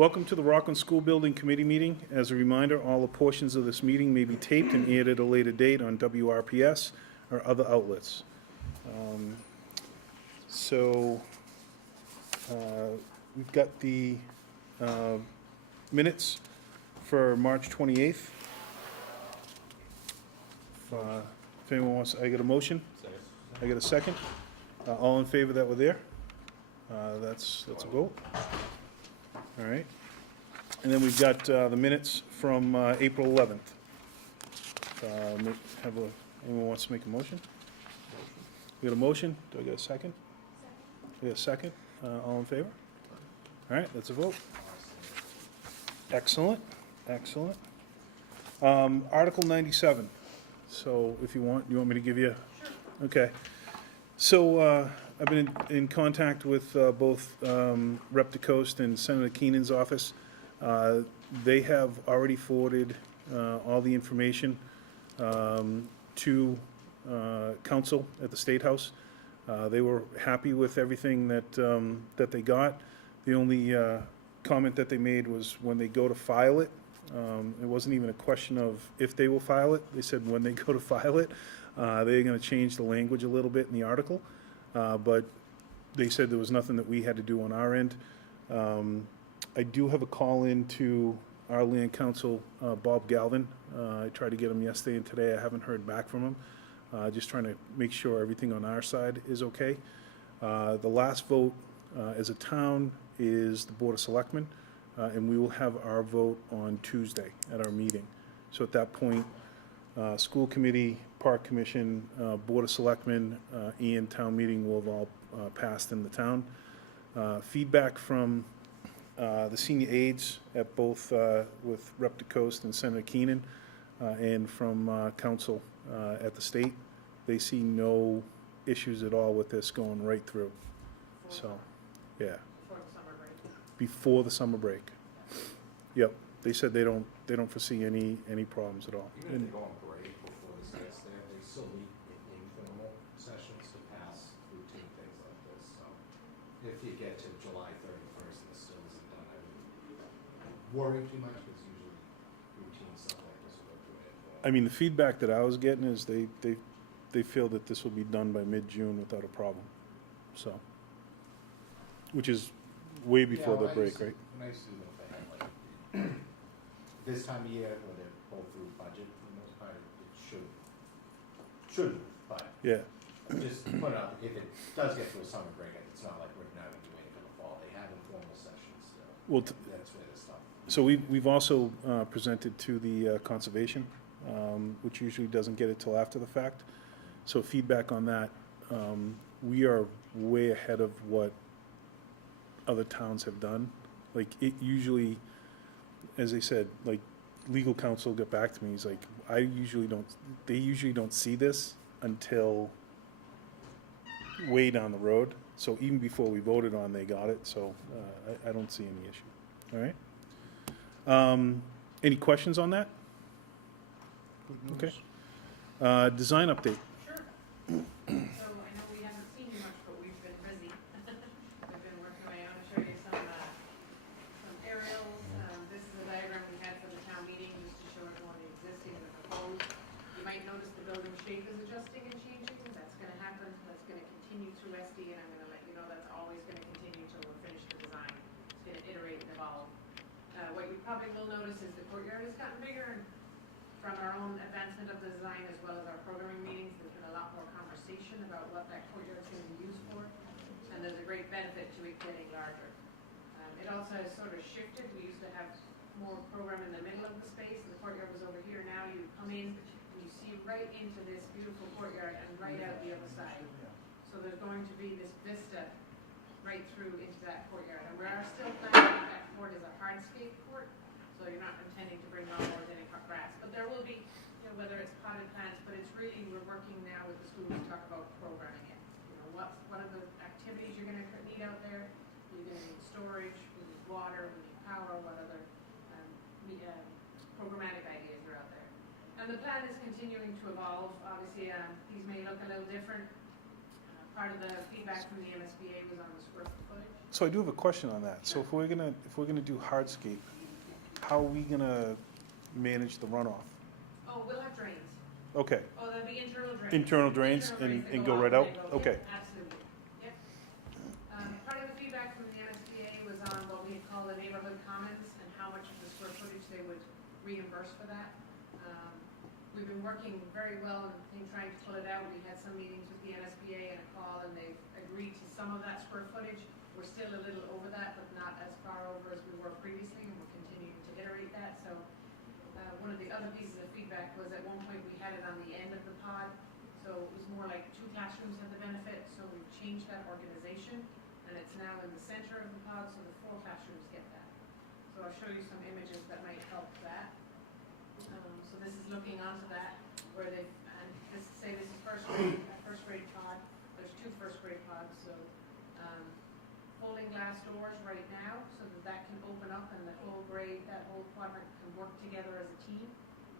Welcome to the Rockland School Building Committee meeting. As a reminder, all the portions of this meeting may be taped and aired at a later date on WRPS or other outlets. We've got the minutes for March 28th. If anyone wants, I get a motion? Second. I get a second? All in favor that were there? That's a vote. All right. And then we've got the minutes from April 11th. Anyone wants to make a motion? We got a motion? Do I get a second? We got a second? All in favor? All right, that's a vote. Excellent, excellent. Article 97. So if you want me to give you? Sure. Okay. So I've been in contact with both Rep. DeCoste and Senator Keenan's office. They have already forwarded all the information to council at the State House. They were happy with everything that they got. The only comment that they made was when they go to file it. It wasn't even a question of if they will file it. They said when they go to file it, they're going to change the language a little bit in the article. But they said there was nothing that we had to do on our end. I do have a call in to our land council, Bob Galvin. I tried to get him yesterday and today. I haven't heard back from him. Just trying to make sure everything on our side is okay. The last vote as a town is the Board of Selectmen, and we will have our vote on Tuesday at our meeting. So at that point, school committee, park commission, Board of Selectmen, and town meeting will have all passed in the town. Feedback from the senior aides at both with Rep. DeCoste and Senator Keenan, and from council at the state, they see no issues at all with this going right through. So, yeah. Before the summer break. Yep. They said they don't foresee any problems at all. Even if they go on break before this gets there, they still need informal sessions to pass routine things like this. So if you get to July 31st and it still isn't done, I wouldn't worry too much because usually routine stuff like this will go through it. I mean, the feedback that I was getting is they feel that this will be done by mid-June without a problem. So, which is way before the break, right? Nice to know if they have like this time of year where they're both through budget for the most part, it shouldn't, but Yeah. just put it out, if it does get to a summer break, it's not like we're not gonna do anything for the fall. They have informal sessions, so Well, that's where this stuff. So we've also presented to the conservation, which usually doesn't get it till after the fact. So feedback on that, we are way ahead of what other towns have done. Like it usually, as I said, like legal counsel got back to me. He's like, they usually don't see this until way down the road. So even before we voted on, they got it. So I don't see any issue. All right. Any questions on that? Okay. Design update. Sure. So I know we haven't seen you much, but we've been busy. We've been working away. I want to show you some aerials. This is a diagram we had for the town meeting just to show everyone the existing and the proposed. You might notice the building shape is adjusting and changing. That's going to happen. That's going to continue through SD, and I'm going to let you know that's always going to continue until we're finished the design. It's going to iterate and evolve. What you probably will notice is the courtyard has gotten bigger. From our own advancement of the design as well as our programming meetings, there's been a lot more conversation about what that courtyard is going to be used for, and there's a great benefit to it getting larger. It also has sort of shifted. We used to have more program in the middle of the space, and the courtyard was over here. Now you come in and you see right into this beautiful courtyard and right out the other side. So there's going to be this vista right through into that courtyard, and we are still planning that court as a hardscape court. So you're not intending to bring on more than grass, but there will be, whether it's potted plants, but it's really, we're working now with the schools to talk about programming it. What are the activities you're going to need out there? You're going to need storage, we need water, we need power, what other programmatic ideas are out there. And the plan is continuing to evolve. Obviously, these may look a little different. part of the feedback from the MSBA was on the square footage. So I do have a question on that. So if we're gonna do hardscape, how are we gonna manage the runoff? Oh, we'll have drains. Okay, Oh, there'll be internal drains. internal drains and that go off right when out? they go. Okay. Yep, absolutely, yep. Part of the feedback from the MSBA was on what we call the neighborhood commons and how much of the square footage they would reimburse for that. We've been working very well in trying to pull it out. We had some meetings with the MSBA and a call, and they've agreed to some of that square footage. We're still a little over that, but not as far over as we were previously, and we're continuing to iterate that. So one of the other pieces of feedback was at one point we had it on the end of the pod, so it was more like 2 classrooms had the benefit, so we've changed that organization, and it's now in the center of the pod, so the 4 classrooms get that. So I'll show you some images that might help that. So this is looking onto that, where they, and this is first grade pod. There's 2 first grade pods, so folding glass doors right now, so that can open up and the whole grade, that whole quadrant can work together as a team.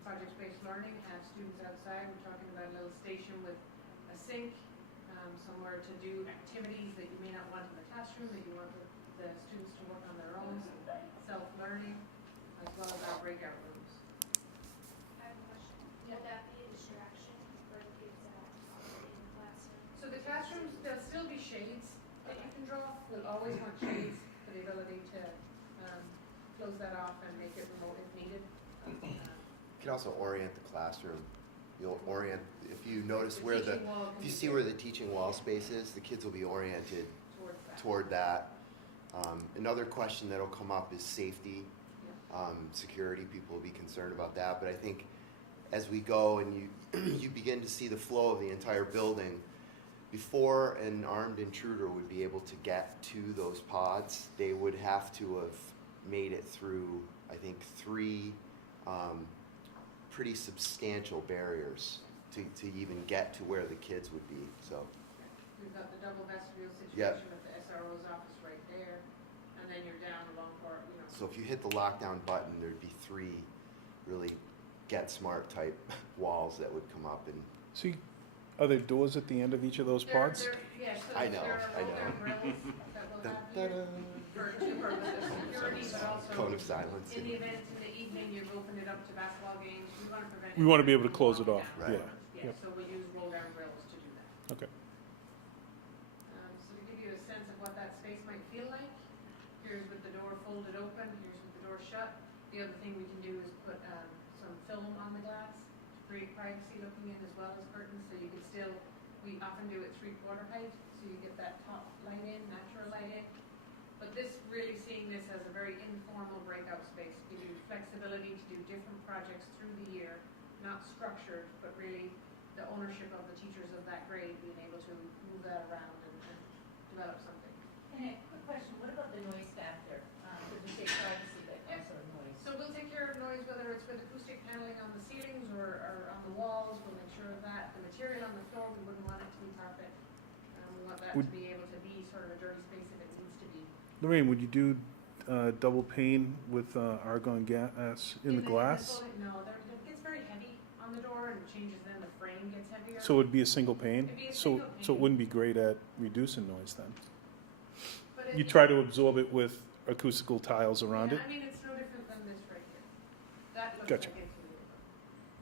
Project-based learning, have students outside. We're talking about a little station with a sink, somewhere to do activities that you may not want in the classroom, that you want the students to work on their own, self-learning, as well as our breakout rooms. I have a question. Would that be a distraction for the kids that operate in the classroom? So the classrooms, there'll still be shades that you can draw. We'll always want shades for the ability to close that off and make it remote if needed. You can also orient the classroom. You'll orient, if you notice where teaching wall if can you be see where the teaching wall space is, the kids will be oriented towards that. toward that. Another question that'll come up is safety, Yeah. security. People will be concerned about that. But I think as we go and you begin to see the flow of the entire building, before an armed intruder would be able to get to those pods, they would have to have made it through, I think, 3 pretty substantial barriers to even get to where the kids would be. So We've got the double vestibule Yep. situation with the SRO's office right there, and then you're down along part, you know. so if you hit the lockdown button, there'd be 3 really get smart type walls that would come up. And So are there doors at the end of each of those pods? Yeah, so I know, there are I know. roll-down grills that will have here for 2 purposes, security, but also cone of silence. in the event in the evening you've opened it up to basketball games, we want to prevent. We want to be able to anyone close it from off, walking Right. down. yeah. Yeah, Yep. so we use roll-down grills to do that. Okay. So to give you a sense of what that space might feel like, here's with the door folded open, here's with the door shut. The other thing we can do is put some film on the glass to create privacy looking in as well as curtains, so you can still, we often do it 3/4 height, so you get that top light in, natural light in. But this, really seeing this as a very informal breakout space, give you flexibility to do different projects through the year, not structured, but really the ownership of the teachers of that grade being able to move that around and develop something. And a quick question, what about the noise factor? Because you say privacy, but also noise. So we'll take care of noise, whether it's with acoustic paneling on the ceilings or on the walls, we'll make sure of that. The material on the floor, we wouldn't want it to be carpet. We want that to Would- be able to be sort of a dirty space if it needs to be. Lorraine, would you do double pane with argon gas in the glass? No, it gets very heavy on the door and changes, then the frame gets heavier. So it'd be a single pane? It'd be a So single it pane. wouldn't be great at reducing noise then? But You try to absorb it with acoustical tiles around it? Yeah, I mean, it's no different than this right here. That looks Gotcha. like it's.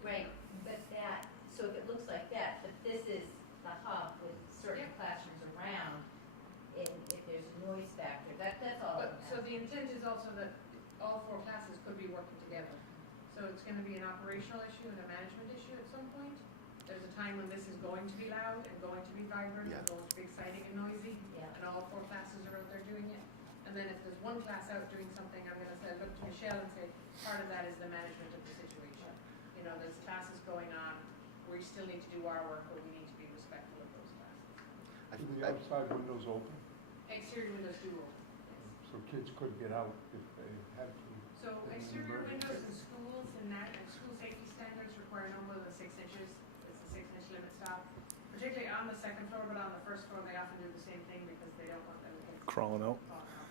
Right, but that, so if it looks like that, but this is the hub with certain Yeah. classrooms around, and if there's a noise factor, that's all. But, so the intent is also that all 4 classes could be working together. So it's gonna be an operational issue and a management issue at some point. There's a time when this is going to be loud and going to be vibrant and Yeah. going to be exciting and noisy, Yeah. and all 4 classes are out there doing it. And then if there's one class out doing something, I'm gonna say, look to Michelle and say, part of that is the management of the situation. You know, there's classes going on, we still need to do our work, but we need to be respectful of those classes. I, Do the I, outside windows open, Exterior windows do open, yes. so kids could get out if they had to? So exterior windows in schools and school safety standards require no more than 6 inches. It's a 6-inch limit stop, particularly on the 2nd floor, but on the 1st floor, they often do the same thing because they don't want them to get Crawling out?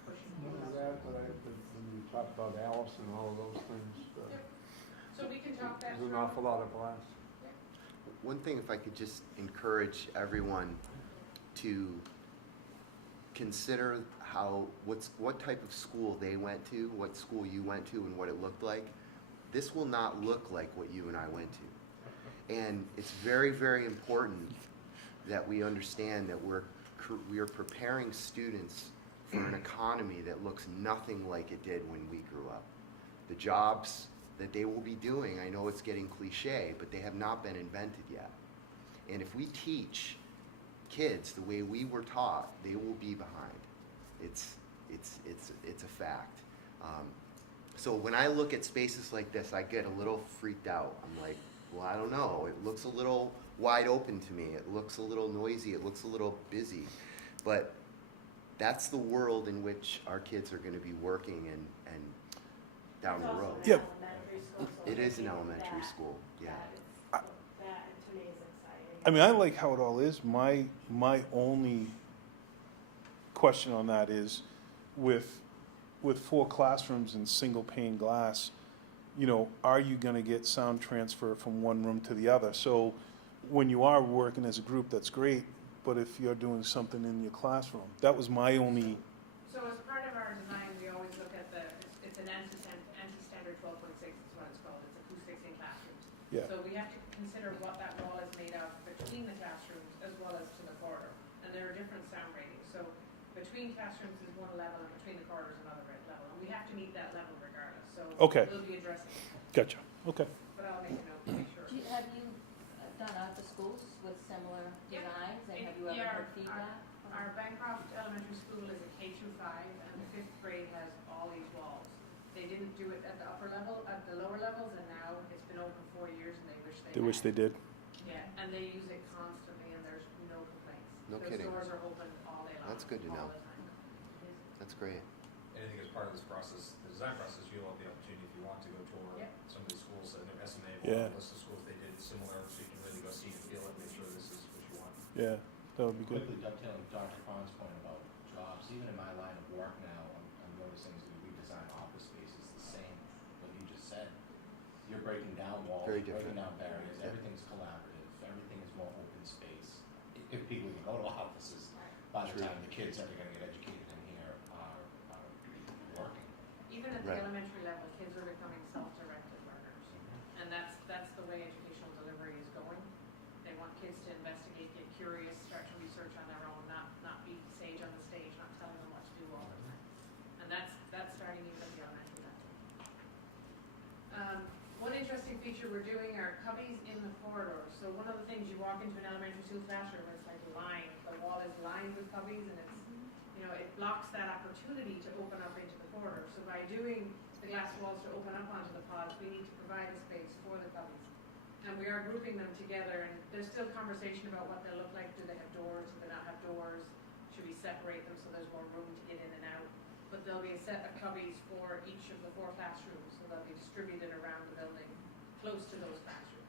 pushing. None of that, but when you talk about Alice and all of those things, Yep. So we can talk that there's an through. awful lot of glass. one thing, if I could just encourage everyone to consider what type of school they went to, what school you went to, and what it looked like, this will not look like what you and I went to. And it's very, very important that we understand that we are preparing students for an economy that looks nothing like it did when we grew up. The jobs that they will be doing, I know it's getting cliche, but they have not been invented yet. And if we teach kids the way we were taught, they will be behind. It's a fact. So when I look at spaces like this, I get a little freaked out. I'm like, well, I don't know. It looks a little wide open to me. It looks a little noisy. It looks a little busy. But that's the world in which our kids are going to be working and down the road. Yeah. It is an elementary school, yeah. That to me is exciting. I mean, I like how it all is. My only question on that is with 4 classrooms and single pane glass, you know, are you gonna get sound transfer from one room to the other? So when you are working as a group, that's great, but if you're doing something in your classroom, that was my only, So as part of our design, we always look at it's an anti-standard 12.6 is what it's called, it's acoustics in classrooms. yeah, So we have to consider what that wall is made of between the classrooms as well as to the corridor. And there are different sound ratings. So between classrooms is one level and between the corridors another level. And we have to meet that level regardless. So Okay. we'll be addressing it. gotcha, okay. But I'll make a note to make sure. Have you done other schools with similar Yeah. designs, and have you Yeah, ever heard feedback? Our Bancroft Elementary School is a K-5, and the 5th grade has all these walls. They didn't do it at the upper level, at the lower levels, and now it's been open 4 years, and they wish they They wish they had. did. Yeah, and they use it constantly, and there's no complaints. No kidding. Those doors are open all day long. That's good to all know. the time. That's great. And I think as part of this process, the design process, you'll have the opportunity, if you want to, go tour Yep. some of the schools, I know SMA, Yeah. list of schools they did similar, so you can really go see and feel it, make sure this is what you want. Yeah, that would be good. Quickly dovetailing Dr. Khan's point about jobs, even in my line of work now, I'm noticing as we redesign office spaces, the same, what you just said. You're breaking down walls, Very you're breaking different. down barriers, Yeah. everything's collaborative, everything is more open space. If people even go to offices, by the True. time the kids that are gonna get educated in here are working. Even at the Right. elementary level, kids are becoming self-directed learners. And that's the way educational delivery is going. They want kids to investigate, get curious, start to research on their own, not be sage on the stage, not telling them what to do all the time. And that's starting even at the elementary level. One interesting feature we're doing are cubbies in the corridors. So one of the things, you walk into an elementary school classroom, it's like lined, the wall is lined with cubbies, and it's, you know, it blocks that opportunity to open up into the corridor. So by doing the glass walls to open up onto the pods, we need to provide a space for the cubbies. And we are grouping them together, and there's still conversation about what they'll look like. Do they have doors? Do they not have doors? Should we separate them so there's more room to get in and out? But there'll be a set of cubbies for each of the 4 classrooms, so they'll be distributed around the building, close to those classrooms.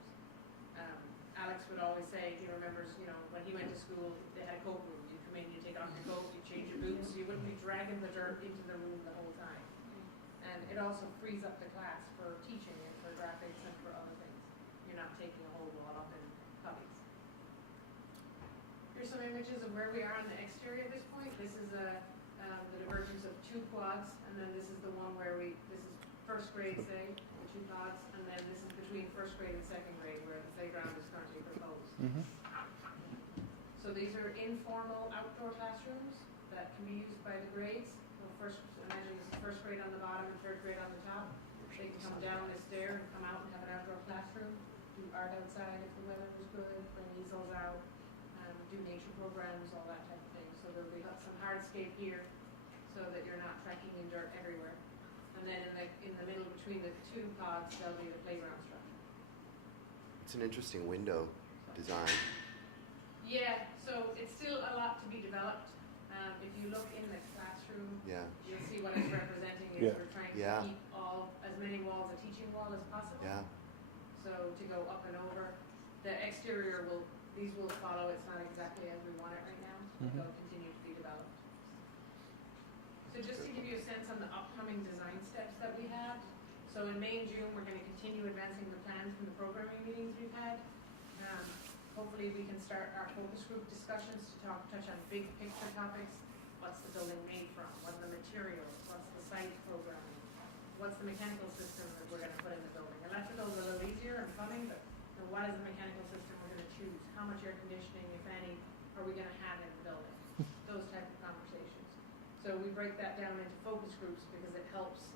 Alex would always say, he remembers, you know, when he went to school, they had a coat room. You come in, you take off your coat, you change your boots, you wouldn't be dragging the dirt into the room the whole time. And it also frees up the class for teaching and for graphics and for other things. You're not taking a whole wall up in cubbies. Here's some images of where we are on the exterior at this point. This is the divergence of 2 quads, and then this is the one where this is first grade, say, the 2 quads, and then this is between first grade and second grade where the playground is currently proposed. Mm-hmm. So these are informal outdoor classrooms that can be used by the grades. So imagine this is first grade on the bottom and third grade on the top. They can come down a stair and come out and have an outdoor classroom, do art outside if the weather was good, bring easels out, do nature programs, all that type of thing. So there'll be some hardscape here so that you're not trekking in dirt everywhere. And then in the middle between the 2 pods, there'll be the playground structure. It's an interesting window design. Yeah, so it's still a lot to be developed. If you look in the classroom, Yeah. you'll see what it's representing is Yeah. we're trying to Yeah. keep as many walls a teaching wall as possible. Yeah. So to go up and over, the exterior these will follow. It's not exactly as we want it right now, but Mhm. they'll continue to be developed. So just to give you a sense on the upcoming design steps that we have. So in May and June, we're going to continue advancing the plans from the programming meetings we've had. Hopefully hopefully we can start our focus group discussions to touch on big picture topics. What's the building made from? What are the materials? What's the site programming? What's the mechanical system that we're gonna put in the building? Electrical's a little easier and funny, but you know, what is the mechanical system we're gonna choose? How much air conditioning, if any, are we gonna have in the building? Those type of conversations. So we break that down into focus groups because it helps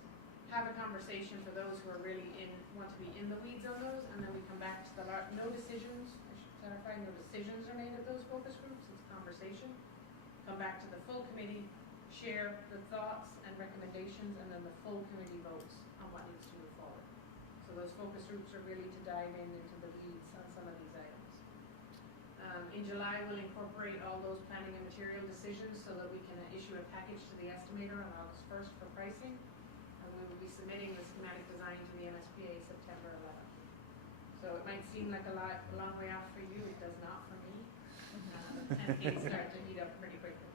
have a conversation for those who are really want to be in the weeds on those, and then we come back to no decisions, I should clarify, no decisions are made at those focus groups, it's conversation. Come back to the full committee, share the thoughts and recommendations, and then the full committee votes on what needs to move forward. So those focus groups are really to dive into the weeds on some of these items. In July, we'll incorporate all those planning and material decisions so that we can issue a package to the estimator on August 1st for pricing. And we will be submitting the schematic design to the MSBA September 11th. So it might seem like a long way off for you, it does not for me. And things start to heat up pretty quickly.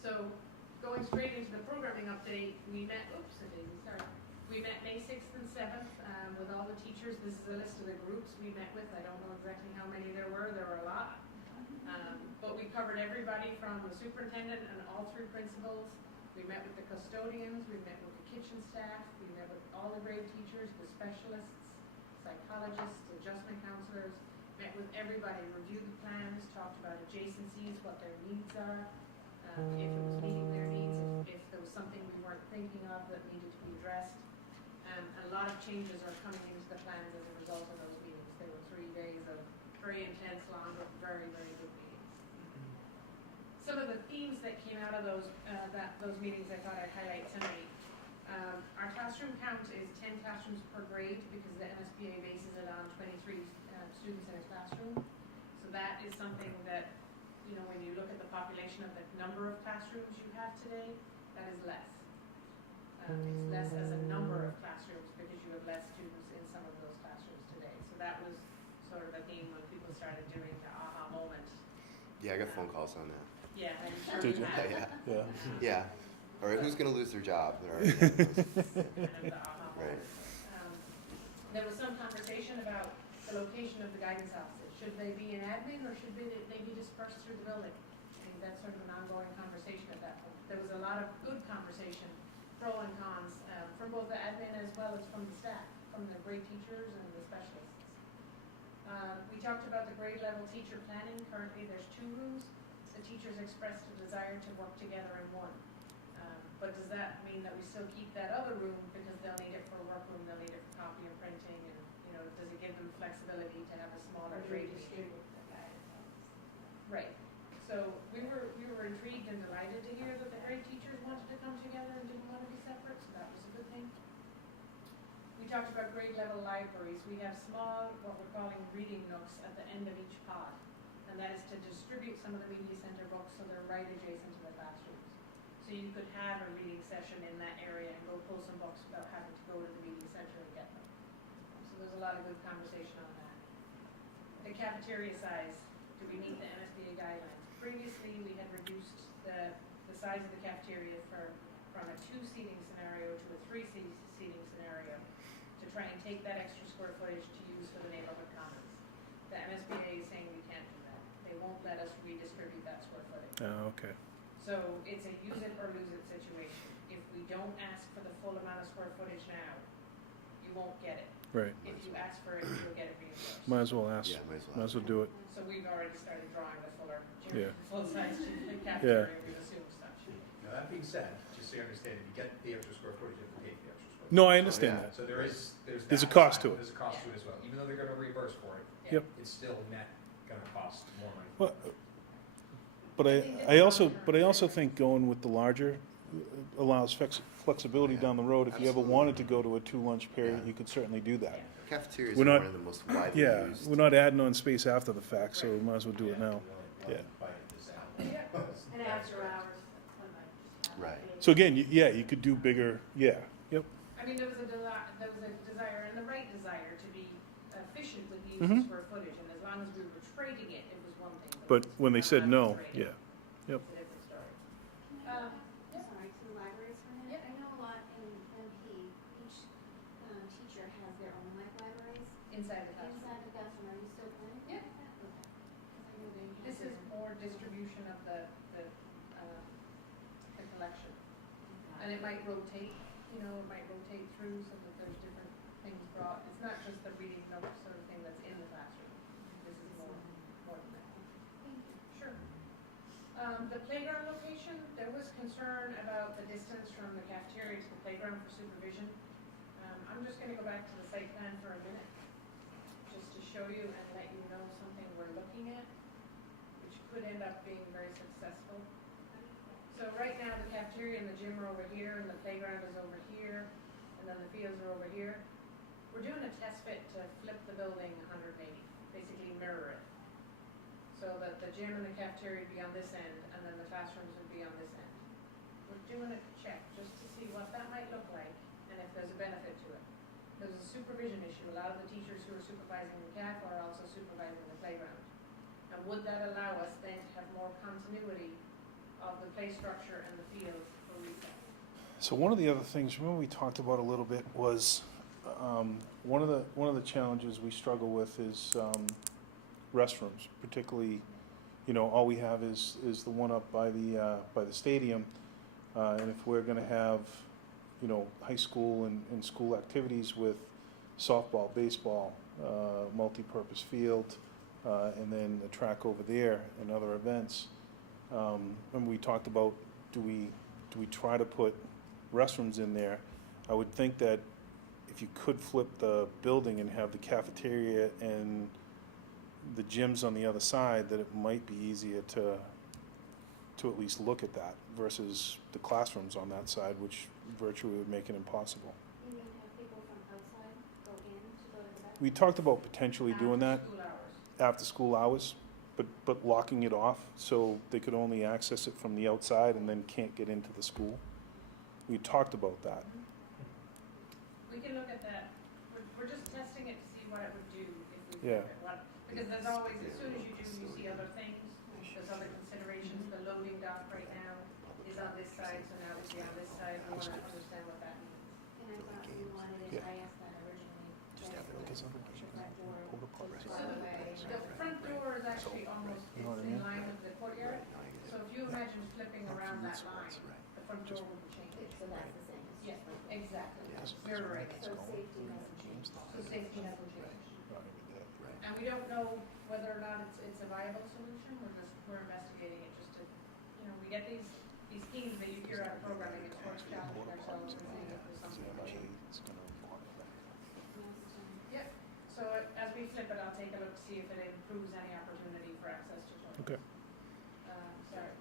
So going straight into the programming update, we met May 6th and 7th with all the teachers. This is a list of the groups we met with. I don't know exactly how many there were a lot. But we covered everybody from the superintendent and all through principals. We met with the custodians, we met with the kitchen staff, we met with all the grade teachers, the specialists, psychologists, adjustment counselors, met with everybody, reviewed the plans, talked about adjacencies, what their needs are, if it was meeting their needs, if there was something we weren't thinking of that needed to be addressed. A lot of changes are coming into the plans as a result of those meetings. There were 3 days of very intense, long, but very, very good meetings. Some of the themes that came out of those meetings I thought I'd highlight tonight. Our classroom count is 10 classrooms per grade because the MSBA bases it on 23 students in a classroom. So that is something that, you know, when you look at the population of the number of classrooms you have today, that is less. It's less as a number of classrooms because you have less students in some of those classrooms today. So that was sort of a theme when people started doing the aha moment. Yeah, I got phone calls on that. Yeah, I'm sure Did you you? have. Yeah. Yeah. All right, who's going to lose their job? They're already Kind of the aha Right. moment. There was some conversation about the location of the guidance offices. Should they be in admin or should they be dispersed through the building? I think that's sort of an ongoing conversation at that point. There was a lot of good conversation, pro and cons, from both the admin as well as from the staff, from the grade teachers and the specialists. We talked about the grade level teacher planning. Currently there's 2 rooms. The teachers expressed a desire to work together in one. But does that mean that we still keep that other room because they'll need it for a workroom, they'll need it for copy and printing, and you know, does it give them flexibility to have a smaller grade meeting? Right. So we were intrigued and delighted to hear that the grade teachers wanted to come together and didn't want to be separate, so that was a good thing. We talked about grade level libraries. We have small, what we're calling reading nooks at the end of each pod. And that is to distribute some of the media center books so they're right adjacent to the classrooms. So you could have a reading session in that area and go pull some books without having to go to the media center and get them. So there's a lot of good conversation on that. The cafeteria size, do we meet the MSBA guidelines? Previously, we had reduced the size of the cafeteria from a 2-seating scenario to a 3-seating scenario to try and take that extra square footage to use for the neighborhood commons. The MSBA is saying we can't do that. They won't let us redistribute that square footage. Oh, okay. So it's a use it or lose it situation. If we don't ask for the full amount of square footage now, you won't get it. Right. If you ask for it, you'll get it reimbursed. Might as well ask. Yeah, might as well. Might as well do it. So we've already started drawing the Yeah. full-size cafeteria, we've assumed such. Now, that being said, just so you understand, if you get the extra square footage, you have to pay for the extra square footage. No, I understand yeah. that. So there's There's a that cost side. to it. There's a cost to it as well. Even though they're gonna reimburse for it, Yep. it's still net gonna cost more money. Well, but I also think going with the larger allows flexibility Yeah, down the road. If you ever absolutely. wanted to go to a 2-lunch period, Yeah. you could certainly do that. Cafeterias We're are not- one of the most widely Yeah, used. we're not adding on space after the fact, so we might as well do it now. Yeah. And after hours, one night. Right. So again, you could do bigger, yep. I mean, there was a desire, and the right desire, to be efficient with the use Mhm. of square footage, and as long as we were trading it, it was one thing. But when they said no, Trading, yeah. It's a different story. Sorry, to the libraries for a minute. I know a lot in MP, each teacher has their own libraries Inside the classroom. inside the classroom. Are you still planning? Yeah, more distribution of the collection. And it might rotate, you know, it might rotate through so that there's different things brought. It's not just the reading note sort of thing that's in the classroom. This is more than that. Sure. The playground location, there was concern about the distance from the cafeteria to the playground for supervision. I'm just gonna go back to the site plan for a minute, just to show you and let you know something we're looking at, which could end up being very successful. So right now, the cafeteria and the gym are over here, and the playground is over here, and then the fields are over here. We're doing a test fit to flip the building 180, basically mirror it. So that the gym and the cafeteria would be on this end, and then the classrooms would be on this end. We're doing a check just to see what that might look like, and if there's a benefit to it. There's a supervision issue. A lot of the teachers who are supervising the CAF are also supervising the playground. And would that allow us then to have more continuity of the play structure and the field for recess? So one of the other things, remember we talked about a little bit, was one of the challenges we struggle with is restrooms, particularly, you know, all we have is the one up by the stadium, and if we're going to have, you know, high school and school activities with softball, baseball, multi-purpose field, and then the track over there and other events. And we talked about, do we try to put restrooms in there? I would think that if you could flip the building and have the cafeteria and the gyms on the other side, that it might be easier to at least look at that versus the classrooms on that side, which virtually would make it impossible. You mean have people from outside go in to go to the bathroom? We talked about potentially doing that After school hours. after school hours, but locking it off so they could only access it from the outside and then can't get into the school. We talked about that. We can look at that. We're just testing it to see what it would do if we Yeah. flip it. Because there's always, as soon as you do, you see other things. There's other considerations. The loading dock right now is on this side, so now it's on this side. We want to understand what that means. And I thought we wanted it, Yeah. I asked that originally. Just have it like as other That door porta potties. So the front door is actually almost, You know what I it's in mean? line with the courtyard. So if you imagine flipping around that line, the front door would change. So that's the same. It's Yeah, just like- exactly. Mirroring it. So safety doesn't change. So safety doesn't change. And we don't know whether or not it's a viable solution. We're investigating it just to, you know, we get these schemes that you hear out of programming, it's worth challenging ourselves and seeing if there's something that we. Yep. So as we flip it, I'll take a look to see if it improves any opportunity for access to toilets. Okay. Sorry.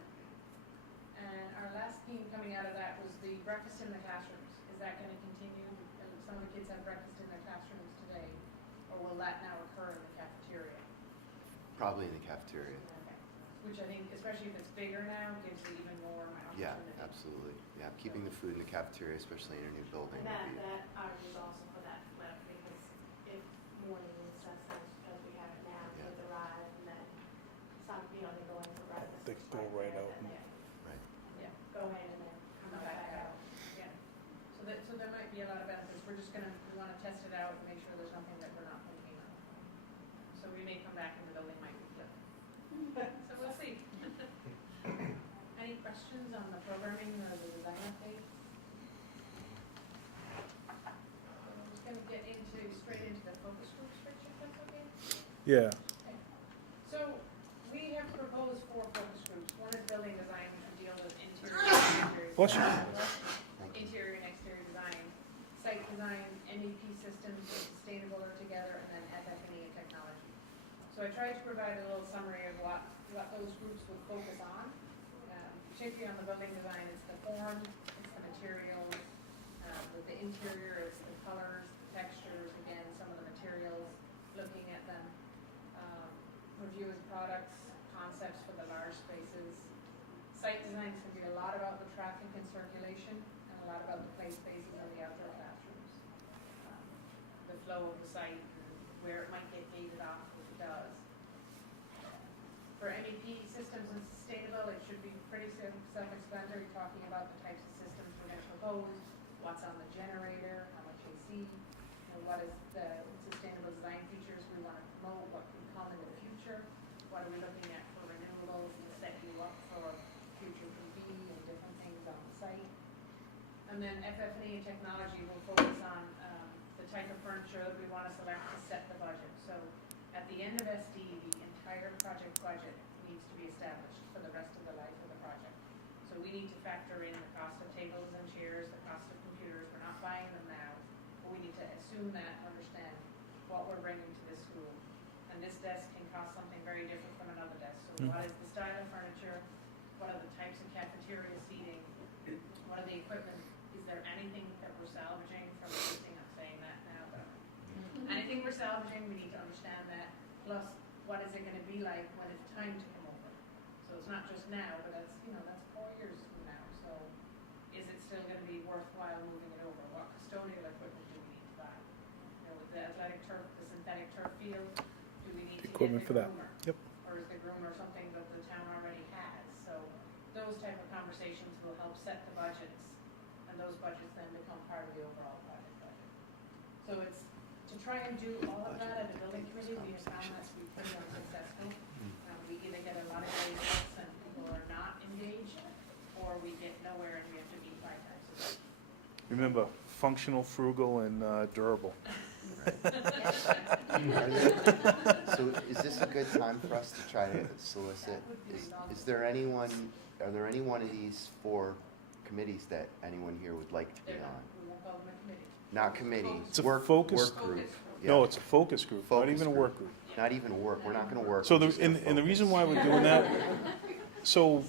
And our last theme coming out of that was the breakfast in the classrooms. Is that going to continue? Some of the kids have breakfast in their classrooms today, or will that now occur in the cafeteria? Probably in the cafeteria. Okay. Which I think, especially if it's bigger now, gives it even more opportunity. Yeah, absolutely. Yeah, keeping the food in the cafeteria, especially in a new building. And would be- that argues also for that flip, because if morning recess as we have it now, Yeah. kids arrive and then some, you know, they go in for breakfast. They go right out and- Right. Yeah. Go in and then come back out. Yeah. So there might be a lot of benefits. We want to test it out and make sure there's nothing that we're not thinking of. So we may come back and the building might be flipped. So we'll see. Any questions on the programming or the design update? So I'm just gonna get straight into the focus groups, Rich, if that's okay? Yeah. Okay. So we have proposed 4 focus groups. One is building design, which will deal with interior and exterior. Bless you. Interior and exterior design, site design, MEP systems, and sustainable are together, and then FF&E and technology. So I tried to provide a little summary of what those groups would focus on. Particularly on the building design, it's the form, it's the materials. With the interior, it's the colors, the textures, again, some of the materials, looking at them. Reviewing products, concepts for the large spaces. Site design is going to be a lot about the traffic and circulation, and a lot about the play spaces and the outdoor classrooms. The flow of the site, where it might get gated off if it does. For MEP systems and sustainable, it should be pretty self-explanatory, talking about the types of systems we're going to propose, what's on the generator, how much AC, what is the sustainable design features we want to promote, what can come in the future, what are we looking at for renewables, on the site. And then FF&E and technology will focus on the type of furniture that we want to select to set the budget. So at the end of SD, the entire project budget needs to be established for the rest of the life of the project. So we need to factor in the cost of tables and chairs, the cost of computers. We're not buying them now, but we need to assume that, understand what we're bringing to this school. And this desk can cost something very different from another desk. So what is the style of furniture? What are the types of cafeteria seating? What are the equipment? Is there anything that we're salvaging from existing? I'm saying that now, but anything we're salvaging, we need to understand that. Plus, what is it gonna be like when it's time to come over? So it's not just now, but that's, that's 4 years from now. So is it still gonna be worthwhile moving it over? What custodial equipment do we need to buy? With the athletic turf, the synthetic turf field, do we need to get Equipment the for that. groomer? Yep. Or is the groomer something that the town already has? So those type of conversations will help set the budgets, and those budgets then become part of the overall project budget. So it's to try and do all of that at the building committee. We have found that to be pretty unsuccessful. We either get a lot of days and people are not engaged, or we get nowhere and we have to meet 5 times a week. Remember, functional, frugal, and durable. So is this a good time for us to try to solicit? Is there anyone, are there any one of these 4 committees that anyone here would like to be They're not, on? we won't call them a committee. Not committee, It's a work focus- group. No, Yeah. it's a focus group, not Focus even a group. work group. Not even a work, we're not gonna work. So we're the, just gonna and the reason focus. why we're doing that, so,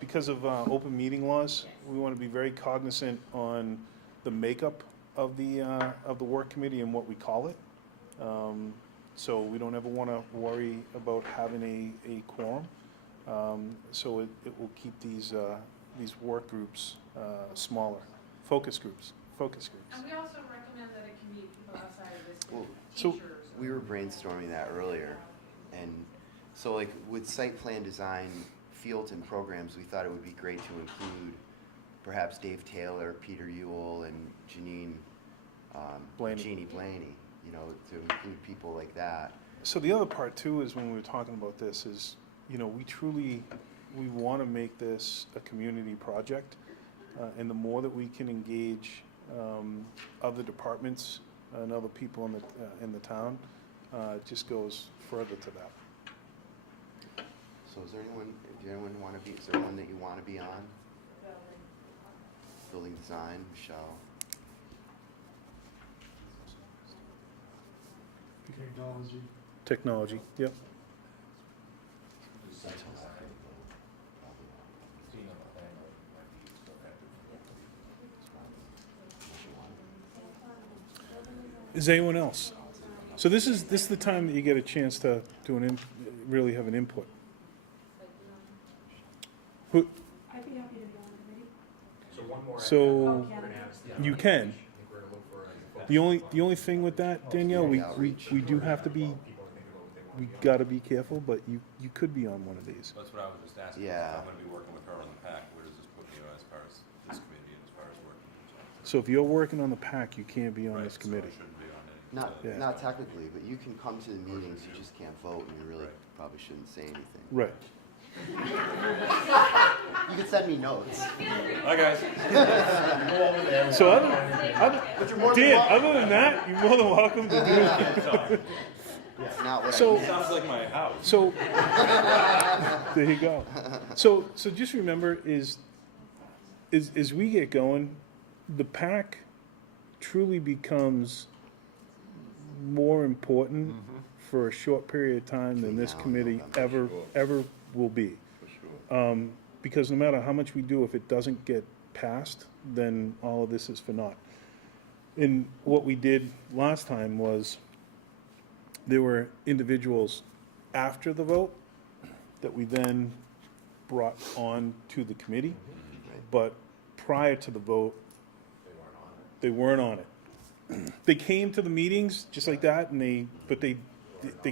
because of open meeting laws, we want to be very cognizant on the makeup of the work committee and what we call it. So we don't ever want to worry about having a quorum. So it will keep these work groups smaller, focus groups. And we also recommend that it can be people outside of this, Well, so teachers. We were brainstorming that earlier, and so like with site plan design fields and programs, we thought it would be great to include perhaps Dave Taylor, Peter Ewell, and Jeannie Blaney, to include people like that. So the other part too is when we were talking about this is, we want to make this a community project, and the more that we can engage other departments and other people in the town, it just goes further to that. So is there anyone want to be, is there one that you want to be on? Building design, Michelle. Technology, yep. So you know the thing, might be effective. Is anyone else? So this is the time that you get a chance to really have an input. Who, I'd be happy to be on the committee. So one more. So, Oh, We're gonna have- you can. I think we're gonna look for the only thing with that, Danielle, we do have to be, people to think about what they want we to be on. gotta be careful, but you could be on one of these. That's what I was just asking. Yeah. I'm gonna be working with her on the pack. Where does this put me as far as this committee and as far as working? So if you're working on the PAC, you can't be on Right, this so I committee. shouldn't be on any. Yeah. Not technically, but you can come to the meetings, you just can't vote, and you really Right. probably shouldn't say anything. Right. You can send me notes. Hi, guys. So other than that, you're more than welcome to do it. It's not what So- I meant. Sounds like my house. So, there you go. So just remember is as we get going, the PAC truly becomes more important for a short period of time than this Between now and committee November. ever will be. Because no matter how much we do, if it doesn't get passed, then all of this is for naught. And what we did last time was there were individuals after the vote that we then brought on to the committee, but prior to the vote, they weren't on it. They came to the meetings just like that, and they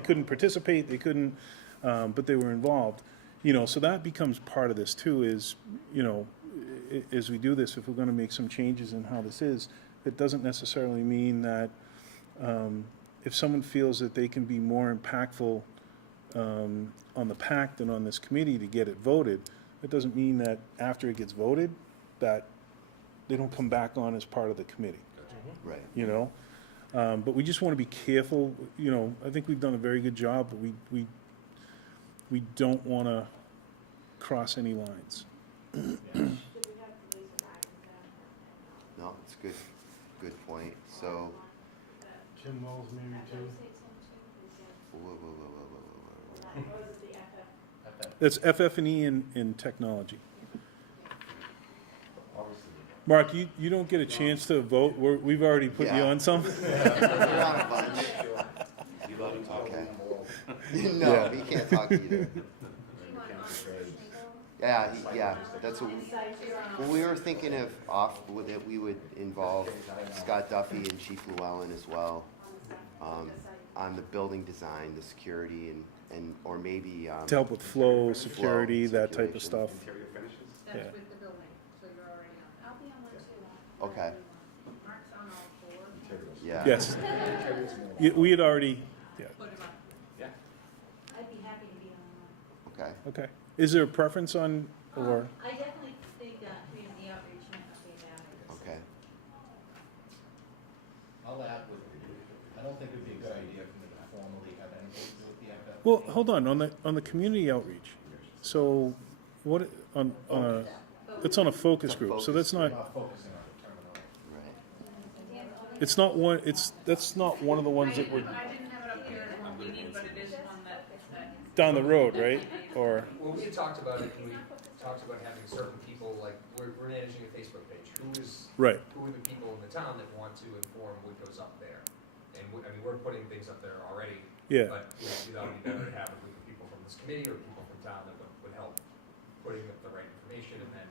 couldn't participate, they couldn't, but they were involved. So that becomes part of this too, is, as we do this, if we're gonna make some changes in how this is, it doesn't necessarily mean that, if someone feels that they can be more impactful, on the PAC than on this committee to get it voted, it doesn't mean that after it gets voted, that they don't come back on as part of the committee, Right. you know? But we just want to be careful, you know, I think we've done a very good job, but we don't want to cross any lines. Did we have the laser guidance down? No, it's good, good point. So, Jim Wells maybe too. whoa, whoa, whoa, whoa, whoa, whoa, whoa. Or was it the FF? That's FF&E in technology. Mark, you don't get a chance to vote. We've already put you Yeah. on some. We're on a bunch. Okay. No, Yeah. he can't talk either. Yeah, yeah, that's what, well, we were thinking of that we would involve Scott Duffy and Chief Llewellyn as well, on the building design, the security, and, or maybe, To help with flow, security, that type of circulation. stuff. That's Yeah. with the building, so you're already on. I'll be on one too. Okay, Mark's on all 4. yeah. Yes. We had already, yeah, Put him up. I'd be happy to be on one. Okay, okay. Is there a preference on, or, I definitely think community outreach might not be bad. okay. I'll add with, I don't think it'd be a good idea for me to formally have anything to do with the FF. well, hold on the community outreach. So what, on a, it's on a focus group, so that's We're not, not focusing on the terminology. Right. it's not one, that's not one of the ones that we're I didn't have it up here as one meeting, but it is one that, down the road, right? Or, Well, we had talked about it, and we talked about having certain people, like, we're managing a Facebook page. right, Who are the people in the town that want to inform what goes up there? And, I mean, we're putting things up there already. yeah, But, you know, we thought it'd be better to have a group of people from this committee or people from town that would help putting up the right information, and then,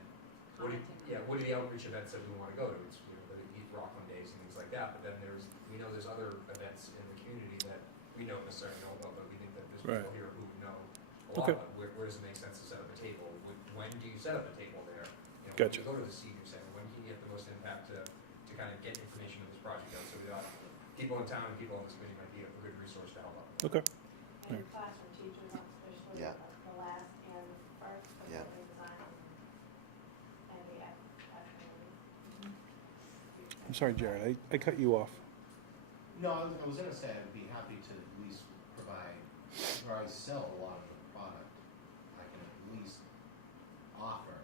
what are the outreach events that we wanna go to? It's, you know, the Eat Rockland Days and things like that, but then we know there's other events in the community that we don't necessarily know about, but we think that there's Right. people here who know a lot Okay. about. Where does it make sense to set up a table? When do you set up a table there? You know, Gotcha. when do you go to the senior center? When can you get the most impact to kind of get information of this project out? So we thought people in town and people on this committee might be a good resource to help out. okay. And your classroom teachers, especially Yeah. the last and first, for Yeah. building design and the FF. I'm sorry, Jared, I cut you off. No, I was gonna say I'd be happy to at least provide, where I sell a lot of the product, I can at least offer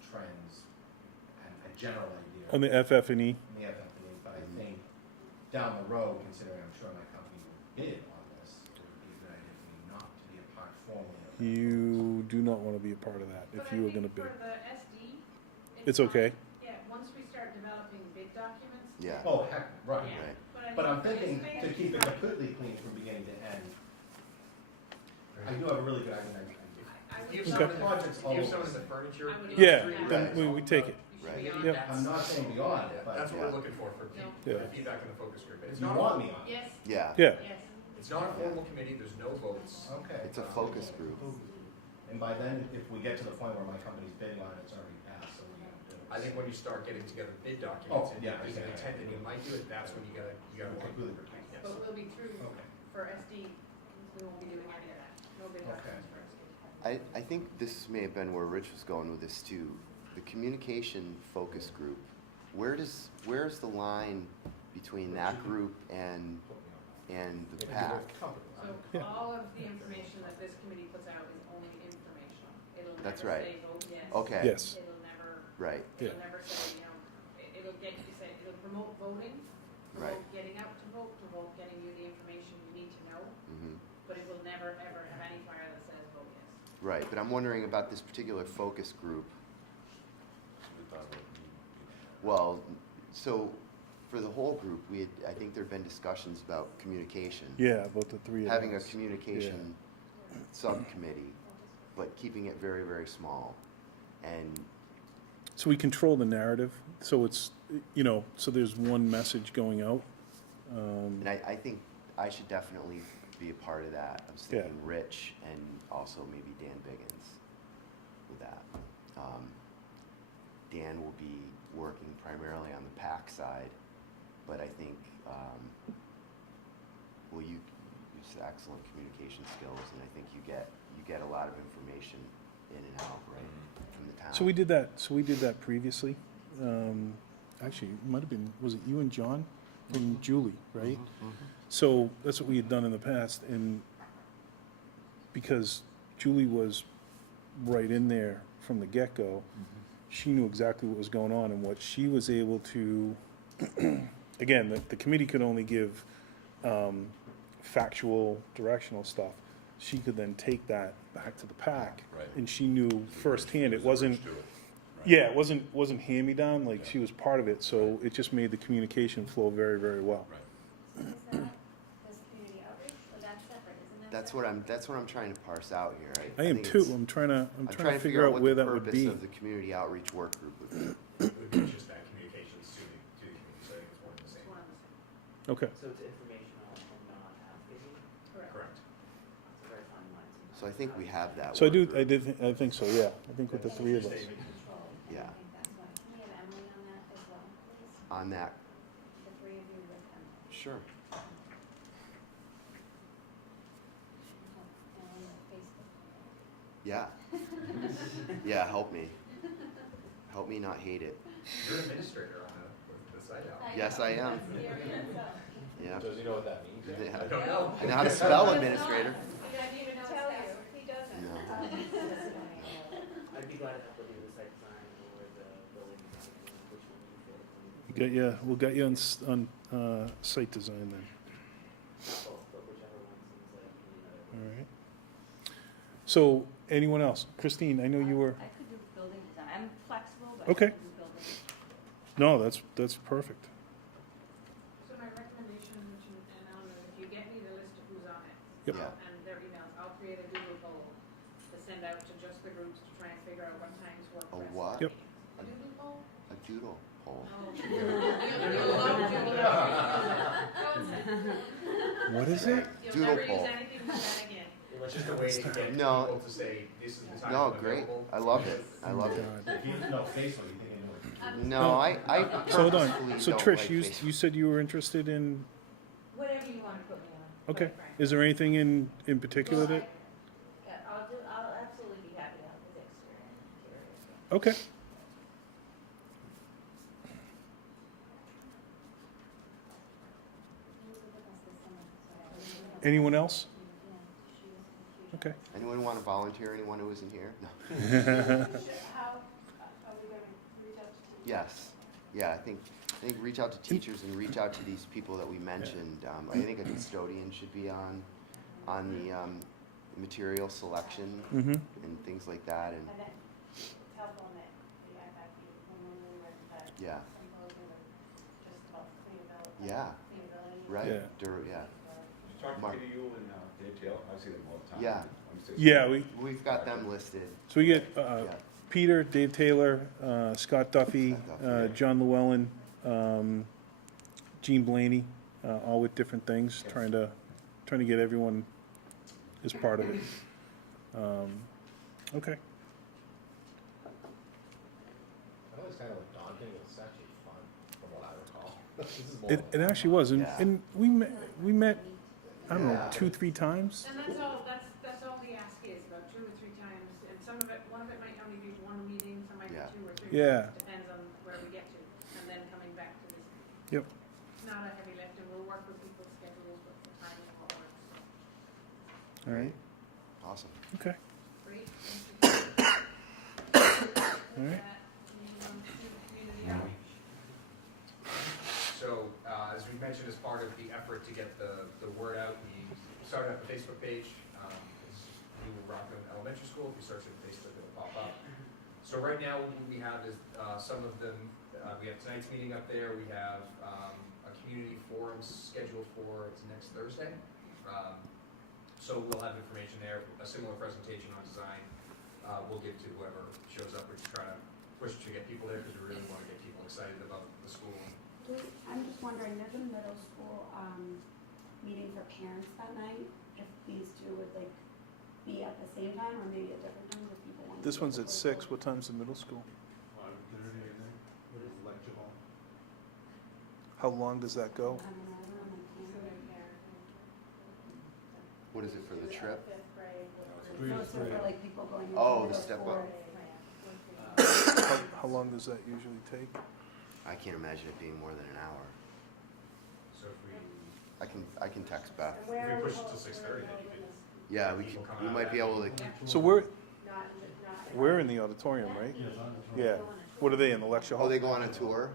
trends and a general idea. On the FF&E, in the FF&E, but I think down the road, considering I'm sure my company will bid on this, it would be a good idea for me not to be a part formally of that. you do not want to be a part of that if you were gonna bid. But I think for the SD. It's okay. Yeah, once we start developing bid documents. Yeah. Oh, heck, right. Yeah. Right. But I'm I think thinking for to this keep it phase, completely clean from beginning to end. I do have a really good idea. I would Give love someone, to- Projects all give over someone the in the furniture. I would love Yeah, to read then it. we take it. You should Right. be on Yep. that. I'm not saying beyond it, but That's what Yeah. we're looking for No. Yeah. feedback in the focus group. And if it's you not want me on it. Yes, Yeah, Yeah, yes. It's not a formal committee, there's no votes. Okay. it's a focus group. And by then, if we get to the point where my company's bidding on it, it's already passed, so we're gonna do it. I think when you start getting together bid documents Oh, and yeah, there's an yeah. intent and you might do it, that's when you gotta Okay, work. really. Yes. But we'll be through, Okay. for SD, we won't be doing any of that. No bid Okay. documents for SD. I think this may have been where Rich was going with this too. The communication focus group, where's the line between that group and the PAC? So all of the information that this committee puts out is only informational. It'll That's never right. say vote yes. Okay. yes, It'll never, Right, Yeah. it'll never say, you know, it'll get you to say, it'll promote voting, Right. promote getting out to vote, getting you the information you need to know, hmm but it will never, ever have any flyer that says vote yes. right. But I'm wondering about this particular focus group. We thought about Well, so for the whole group, I think there've been discussions about communication. yeah, about the three of Having a us. communication subcommittee, but keeping it very, very small. And, So we control the narrative, so it's, you know, so there's one message going out. and I think I should definitely be a part of that. I was Yeah. thinking Rich and also maybe Dan Biggins with that. Dan will be working primarily on the PAC side, but I think, well, you use excellent communication skills, and I think you get a lot of information in and out, right, from the town. So we did that previously. Actually, it might have been, was it you and John and Julie, right? So that's what we had done in the past, and because Julie was right in there from the get-go, she knew exactly what was going on, and what she was able to, again, the committee could only give factual, directional stuff. She could then take that back to the pack, Right. and she knew firsthand, it There's a wasn't, bridge to it. Right. yeah, it wasn't hand-me-down, like Yeah. she was part of it, so it just made the communication flow very, very well. Right. So is that this community outreach, or that's separate, isn't that That's separate? what I'm trying to parse out here. I am think too, it's- I'm trying to figure out out what where the that would purpose be. of the community outreach work group would be. It would be just that communications to the community, so I think it's one and the It's same. one of the same. Okay, So it's informational and not advocacy? Correct. It's a very fine line. So I think we have that. so I work do, group. I think so, yeah, I think with the three of us. And Yeah. I think that's why, can we have Emily on that as well, please? On that, The three of you with Emily. sure. And on the Facebook. Yeah. Yeah, help me. Help me not hate it. You're an administrator on the site out. Yes, I am. Yeah. Does he know what that means? Yeah. I don't know. I know how to spell administrator. He doesn't even know Tell his you, password. he doesn't. No. I'd be glad to help with the site design or the building design, which one you fit. We got you, we'll get you on site design then, Both, but whichever one seems like you all right. So, anyone else? Christine, I know you were, I could do building design, I'm flexible, but Okay. I could do building. no, that's perfect. So my recommendation, and I'll, if you get me the list of who's on it. Yep. Yeah. And their emails, I'll create a Google poll to send out to just the groups to try and figure out what times work A best. for what? Yep. meetings. A Doodle poll? A doodle poll. Oh. You'll love Doodle. What is it? You'll Doodle never poll. use anything but that again. It was just a way to get No. people to say, this is the time. No, I'm great. available. I love it. I love it. God. If you didn't know Facebook, you think I knew it. No, I So hold purposefully on, so don't Trish, like you Facebook. said you were interested in, Whatever you wanna put me on. okay, quite frankly. is there anything in particular that, Yeah, I'll absolutely be happy to help with exterior and interior. okay. Anyone else? Okay. Anyone want to volunteer? Anyone who isn't here? No. How, are we gonna reach out to teachers? Yes. Yeah, I think reach out to teachers and reach out to these people that we mentioned. I think a custodian should be on the material selection Mm-hmm, and things like that. And And then it's helpful in that the FFP, when we read that yeah, symposium, just about cleanability. Yeah. Cleanability. right. Yeah. Yeah. Talk Mark. to Peter Yule and Dave Taylor, I see them all the time. Yeah. yeah, We've got them listed. so we get, Yeah. Peter, Dave Taylor, Scott Duffy, Scott Duffy, yeah. John Llewellyn, Gene Blaney, all with different things, trying to get everyone as part of it. Okay, I know it's kind of like daunting, it's actually fun, from what I recall. This is more it than that. actually was, and, Yeah. and we met, I don't know, Yeah. 2-3 times? And that's all the ask is, about 2 or 3 times, and some of it, one of it might only be one meeting, some might be Yeah. 2 or 3. Yeah. Depends on where we get to, and then coming back to this. Yep. It's not a heavy lift, and we'll work with people's schedules, what the timing will work, so, All right, Awesome. okay, great. all right. Moving on to community outreach. So, as we mentioned, as part of the effort to get the word out, we started up a Facebook page. It's New Rockland Elementary School. If you search it on Facebook, it'll pop up. So right now, what we have is some of them, we have tonight's meeting up there. We have a community forum scheduled for, it's next Thursday. So we'll have information there, a similar presentation on design. We'll give to whoever shows up. We're just trying to push to get people there because we really want to get people excited about the school. I'm just wondering, there's a middle school meeting for parents that night, if these two would like be at the same time or maybe at different times if people want. This one's at 6, what time's the middle school? Lecture hall. How long does that go? I don't know, I don't know my plan. What is it for the trip? Fifth grade. So for like people going into Oh, the middle step school. up. How long does that usually take? I can't imagine it being more than an hour. So if I can text Beth. we push it till 6:30, then you could. Yeah, we might be able to. So we're in the auditorium, right? Yeah. What are they, in the lecture hall? Oh, they go on a tour.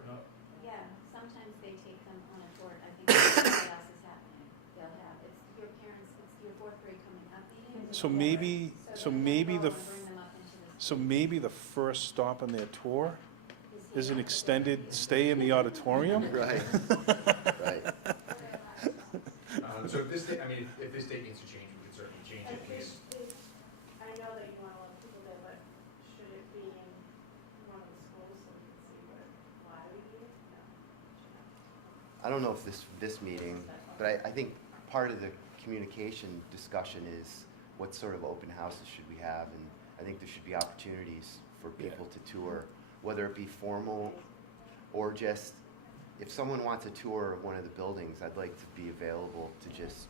Yeah, sometimes they take them on a tour, I think something else is happening. They'll have, it's your parents, it's your fourth grade coming up meeting. So maybe, so maybe they'll the, go and bring them up into this. so maybe the first stop on their tour is an extended stay in the auditorium? Right. Right. So if this date, I mean, if this date needs to change, we could certainly change it, please. I know that you want a lot of people there, but should it be in one of the schools so we can see why we need it? No. I don't know if this meeting, but I think part of the communication discussion is what sort of open houses should we have, and I think there should be opportunities for people to tour, whether it be formal or just, if someone wants a tour of one of the buildings, I'd like to be available to just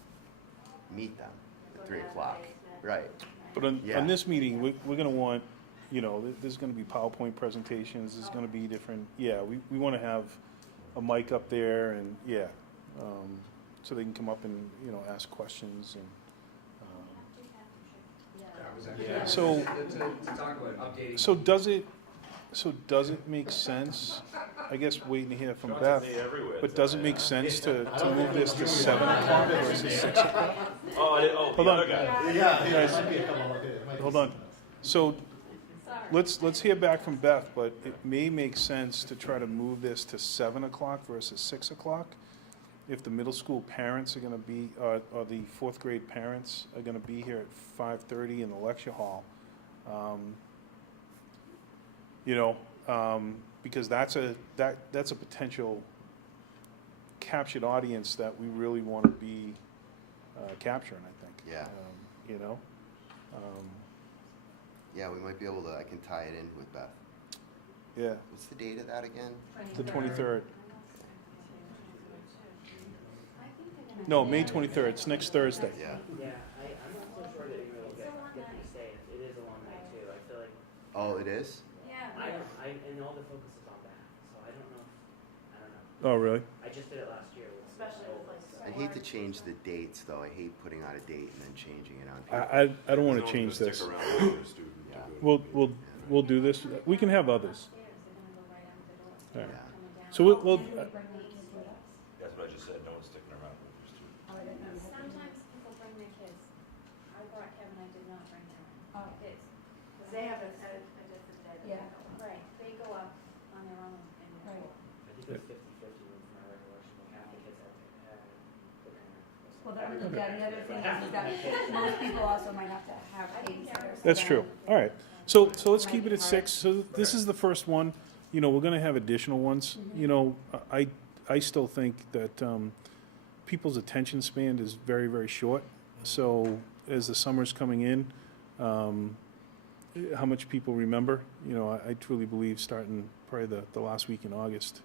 meet them at 3 o'clock. Right. But on Yeah. this meeting, we're gonna want, there's gonna be PowerPoint presentations, there's gonna be different, we wanna have a mic up there and, so they can come up and, ask questions and, That was actually- Yeah. So- To talk about updating. so does it make sense, I guess waiting to hear from Beth, but does it make sense to move this to 7 o'clock versus 6 o'clock? Oh, Hold the on. other guy. Guys, hold on. So, let's hear back from Beth, but it may make sense to try to move this to 7 o'clock versus 6 o'clock. If the middle school parents are gonna be, or the fourth grade parents are gonna be here at 5:30 in the lecture hall. Because that's a potential captured audience that we really wanna be, capturing, I think. Yeah. Yeah, we might be able to, I can tie it in with Beth. Yeah, What's the date of that again? the 23rd. No, May 23rd, it's next Thursday. Yeah. Yeah, I'm not so sure that you will get to stay. It is a long night too. I feel like, Oh, it is? Yeah. and all the focus is on that, so I don't know. Oh, really? I just did it last year. Especially with like. I'd hate to change the dates, though. I hate putting out a date and then changing it on paper. I don't wanna No one's change gonna this. stick around if you're a student to Yeah. do it. We'll do this, we can have others. All right. Yeah. So we'll, Can we bring the kids with us? That's what I just said, no one's sticking around if you're a student. Oh, I didn't know you had to do Sometimes people bring their kids. I brought Kevin, I did not bring Kevin. Oh. Kids. They have a different day. Yeah. Right, they go up on their own and they Right. I think it's 50-50 from my recollection, like half the kids have the parent. Well, the other thing is that most people also might have to have babysitters. that's true. All right. So let's keep it at 6. So this is the first one. We're gonna have additional ones. I still think that people's attention span is very, very short. So as the summer's coming in, how much people remember, I truly believe starting probably the last week in August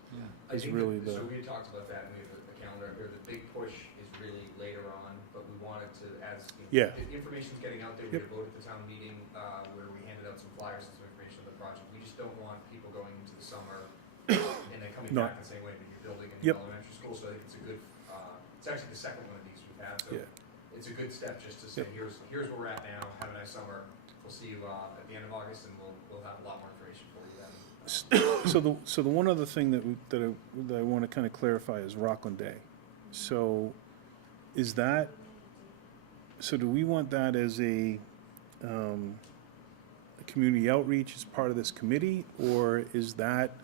I is think really that- the, So we had talked about that, and we have a calendar up here, the big push is really later on, but we wanted to, as, Yeah. the information's getting out there, we had a vote at the town meeting, where we handed out some flyers and some information on the project, we just don't want people going into the summer and then coming No. back and saying, wait, but you're building a Yep. new elementary school, so I think it's a good, it's actually the second one of these we've had, so Yeah. it's a good step just to say, Yep. here's where we're at now, have a nice summer, we'll see you, at the end of August, and we'll have a lot more information for you then. so the one other thing that I want to kind of clarify is Rockland Day. So do we want that as a community outreach as part of this committee, or is that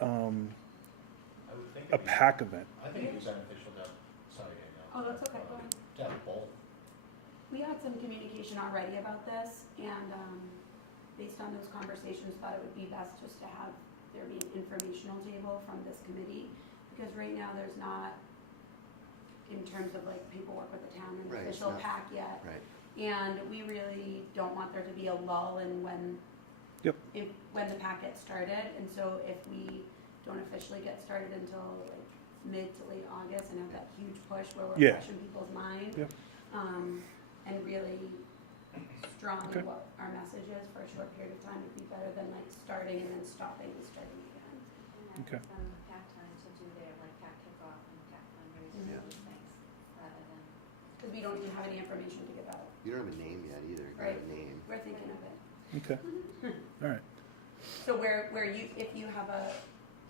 a PAC event? I think it'd be beneficial to, sorry, Oh, that's okay, go ahead. to have both. We had some communication already about this, and based on those conversations, thought it would be best just to have there be an informational table from this committee, because right now there's not, in terms of like paperwork with the town, an Right, it's official not- pack yet. Right. And we really don't want there to be a lull in when the pack gets started, and so if we don't officially get started until like mid to late August and have that huge push where we're Yeah. fresh in people's mind. Yep. And really strong Okay. what our message is for a short period of time would be better than like starting and then stopping and starting again. And Okay. have some pack time to do their, like, pack kickoff and pack fundraisers Yeah. and these things, rather than. Because we don't even have any information to give out. You don't have a name yet either. You don't Right. have a name. We're thinking of it. Okay, all right. So where you, if you have a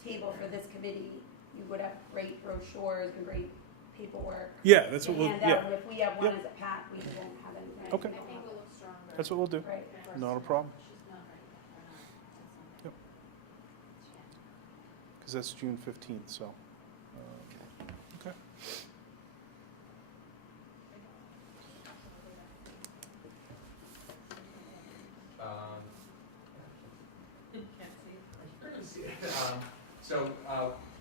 table for this committee, you would have great brochures and great paperwork. Yeah, that's to what we'll, hand out. yeah, If we have one Yep. as a pack, we won't have anything. Okay. I think we'll look stronger. that's what we'll do. Right. first Not a round. problem. She's not ready yet, or not, that's Yep. Yeah. Because that's June 15th, so. Okay. Can't see. You're gonna see it. So,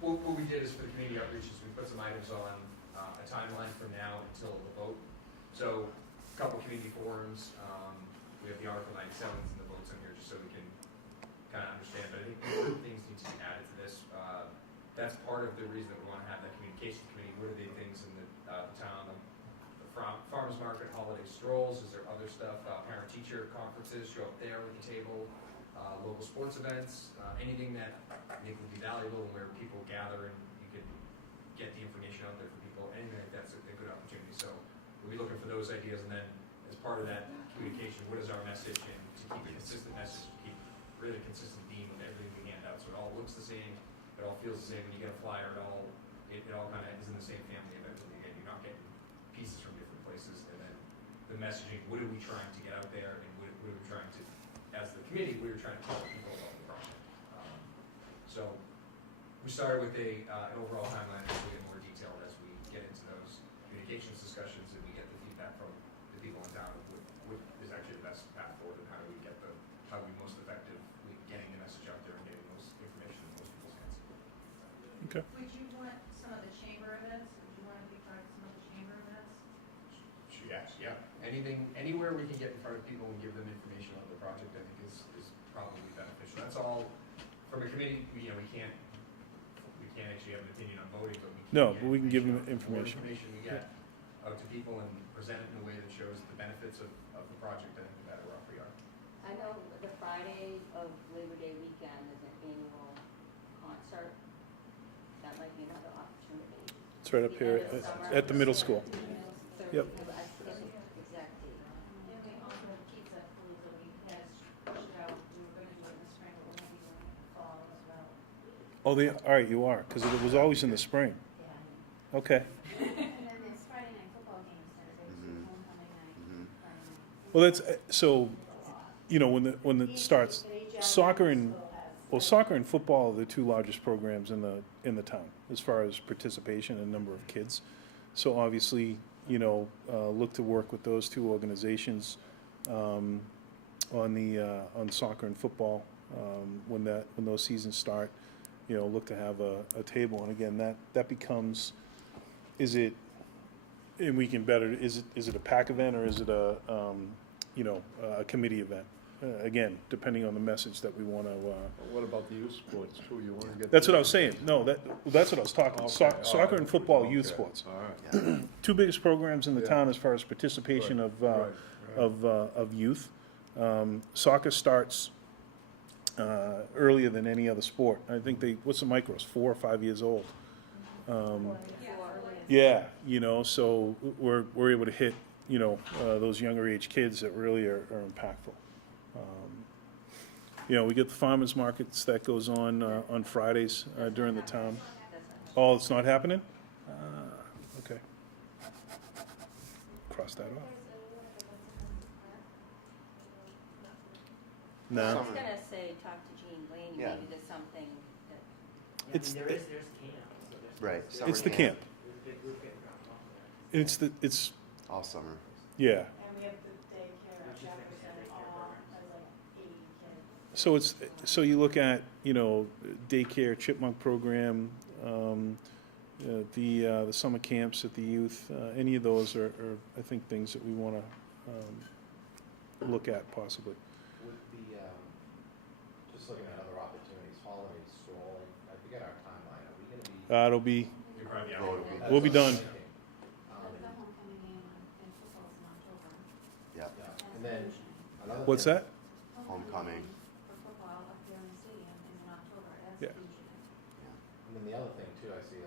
what we did is for the community outreach is we put some items on, a timeline from now until the vote. So, a couple community forums, we have the Article 97s and the votes in here just so we can kind of understand, but I think important things need to be added to this. That's part of the reason that we want to have that communication committee. What are the things in the town, the farmers market, holiday strolls, is there other stuff, parent-teacher conferences, show up there with the table, local sports events, anything that I think would be valuable and where people gather and you can get the information out there for people, anything like that's a good opportunity. So we'll be looking for those ideas, and then as part of that communication, what is our message, and to keep a consistent message, to keep really consistent theme of everything we hand out, so it all looks the same, it all feels the same when you get a flyer, it all kind of is in the same family eventually. Again, you're not getting pieces from different places, and then the messaging, what are we trying to get out there, and what are we trying to, as the committee, we were trying to tell people about the project. So we started with an overall timeline, and we'll get more detailed as we get into those communications discussions and we get the feedback from the people in town of what is actually the best path forward, and how do we get how are we most effective with getting the message out there and getting those information in most people's hands. Okay. Would you want some of the chamber events? Would you want to be part of some of the chamber events? Yes, yeah. Anywhere we can get in front of people and give them information on the project, I think is probably beneficial. That's all, from a committee, we can't actually have an opinion on voting, but we can. No, get but we can give them The more information. information we get out to people and present it in a way that shows the benefits of the project, I think the better off we are. I know the Friday of Labor Day weekend is an annual concert. That might be another opportunity. It's right up The here end of summer. at the middle school. Yep. I forget the exact date. Yeah, we also have pizza palooza. We had pushed out, we were going to do it in the spring, but we're going to be doing it in the fall as well. Oh, all right, you are, because it was always in the spring. Okay. And then there's Friday night football games Saturday, Mhm. homecoming night, Mhm. Friday night. Well, that's, so, when it starts, soccer and football are the two largest programs in the town, as far as participation and number of kids. So obviously, look to work with those two organizations, on soccer and football, when those seasons start, look to have a table. And again, that becomes, is it a pack event, or is it a committee event? Again, depending on the message that we want to, What about the youth sports too? You want to get? that's what I was saying. No, that's what I was talking, Okay, soccer and football, okay, youth sports. All right. Yeah. Two biggest programs in the Yeah. town as far as participation Right, of, right. of youth. Soccer starts earlier than any other sport. I think what's the micros, 4 or 5 years old? Yeah, so we're able to hit, those younger age kids that really are impactful. We get the farmers markets that goes on Fridays during the town. Oh, it's not happening? Okay. Cross that off. I No, was gonna say, talk to Jean Blaney, Yeah. maybe there's something that. It's- there's camp, so there's. Right. there's it's the Summer camp. a big group getting dropped off there. It's, All summer. yeah. And we have the daycare at Jefferson, all, as like 80 kids. So you look at, daycare, chipmunk program, the summer camps at the youth, any of those are, I think, things that we want to look at possibly. With the, just looking at other opportunities, holiday stroll, I forget our timeline, are we gonna be? It'll be, You're probably Oh, it'll be- we'll be done. The homecoming game and football's in October. Yeah. Yeah, and then Another What's thing- that? Homecoming. For football up there in the stadium in October, that's Yeah. a huge event. And then the other thing too, I see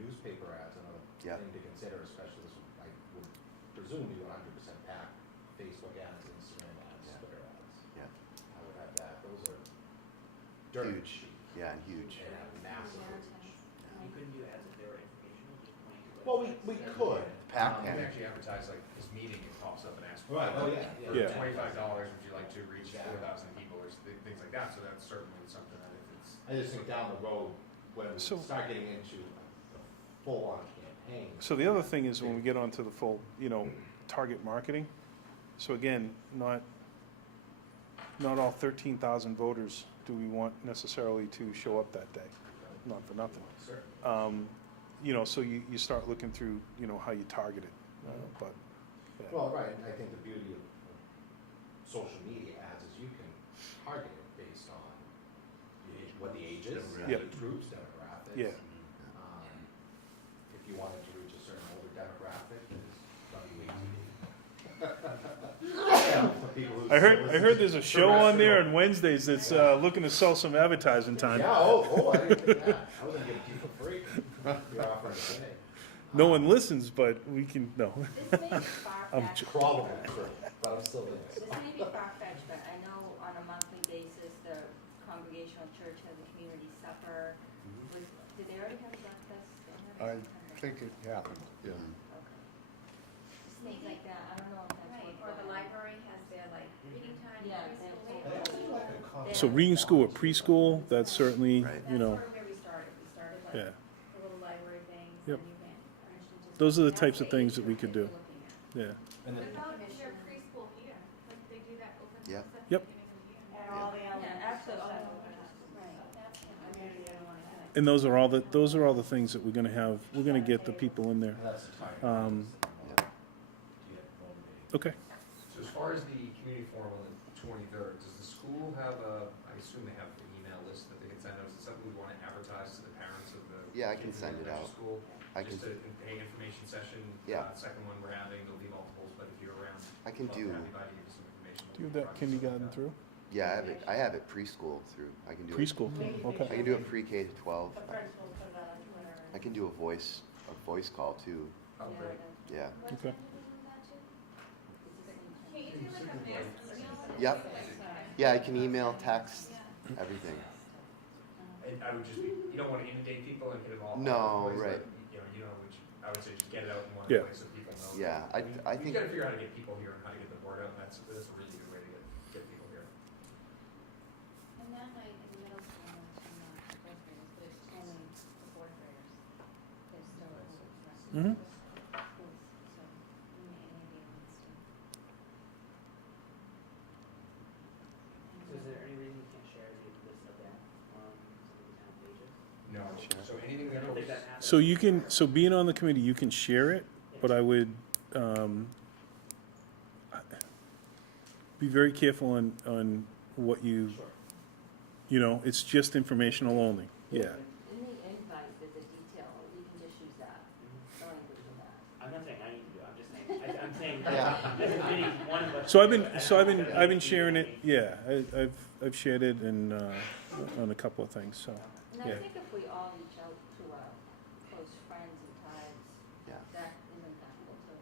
newspaper ads, another Yeah. thing to consider, especially this, I would presume you 100% pack Facebook ads, Instagram ads, Yeah. Twitter ads. Yeah. I would have that, those are dirt Huge. cheap Yeah, and huge. and have massive reach. You couldn't do ads if they were informational, just point to Well, we websites. could. Pack You pen. can actually advertise like this meeting, it pops up and asks. for- Right, oh, yeah, For yeah. $25, would you like to reach Exactly. 4,000 people or things like that, so that's certainly something that if it's. I just think down the road, when we So- start getting into a full-on campaign. So the other thing is when we get onto the full, target marketing, so again, not all 13,000 voters do we want necessarily to show up that day, not for nothing. Certainly. So you start looking through, how you target it, but, yeah. Well, right, and I think the beauty of social media ads is you can target it based on what the age is, Yep. age groups, demographics. Yeah. If you wanted to reach a certain older demographic, there's WATD. I heard there's a show on there on Wednesdays that's looking to sell some advertising time. Yeah, I didn't think that. I was gonna give it to you for free. You're offering it today. No one listens, but we can, no. This may be far-fetched. Probably, but I'm still in. This may be far-fetched, but I know on a monthly basis, the Congregational Church has a community supper. Did they already have breakfast? I think it happened, yeah. Okay. Just things like that, I don't know if that's Right, or worthwhile. the library has their like reading time, Yeah, preschool. So reading school or preschool, that's certainly, Right. That's sort of where we started. We started like yeah, the little library things, Yep. and you went eventually just. those are the that's types of things age that we group could that do, you're looking at. yeah. And What then, about their preschool here? Like they do that open Yep. house at the Yep. beginning of the year? And all the Yeah, elements. actually, of all that. Community, I don't wanna have. And those are all the things that we're gonna have, we're gonna get the people in there. that's the target. Um, To get motivated. Okay. So as far as the community forum on the 23rd, does the school have I assume they have an email list that they can send out? Is it something we want to advertise to the parents of the? Yeah, I can kids in send it elementary out. School? I Just can- a information session? Yeah. Second one we're having, there'll be multiples, but if you're around. I can love do- to have anybody give us some information. Do you have that kindergarten through? Yeah, I have it preschool through. I can do it. Preschool, I okay. can do it pre-K to 12. The principal put that on Twitter. I can do a voice call too. Oh, great. Yeah. Okay. Can you do like a mass email? Yep. Yeah, I can email, text, everything. And I would just be, you don't want to inundate people and get it all. No, over the place, right. but, I would say just get it out in one Yeah. place so people know. Yeah, I We've think, got to figure out how to get people here and how to get the word out, and that's a really good way to get people here. And that night in the middle school, it's from the fourth graders, but it's only the fourth graders. They're still in the rest of Mhm. the schools, so we may be able to. So is there any reason you can't share the list of that on some of the town pages? No, so anything I that don't think goes, that happens. So being on the committee, you can share it, but I would, be very careful on what you, Sure. it's just informational only, yeah. In the invite, there's a detail, you can just use that, the language of that. I'm not saying I need to do it, I'm just saying, I'm saying, Yeah. as a committee, one of us. So I've been sharing it, yeah, I've shared it and, on a couple of things, so, And yeah. I think if we all reach out to our close friends and ties, Yeah. that is impactful too.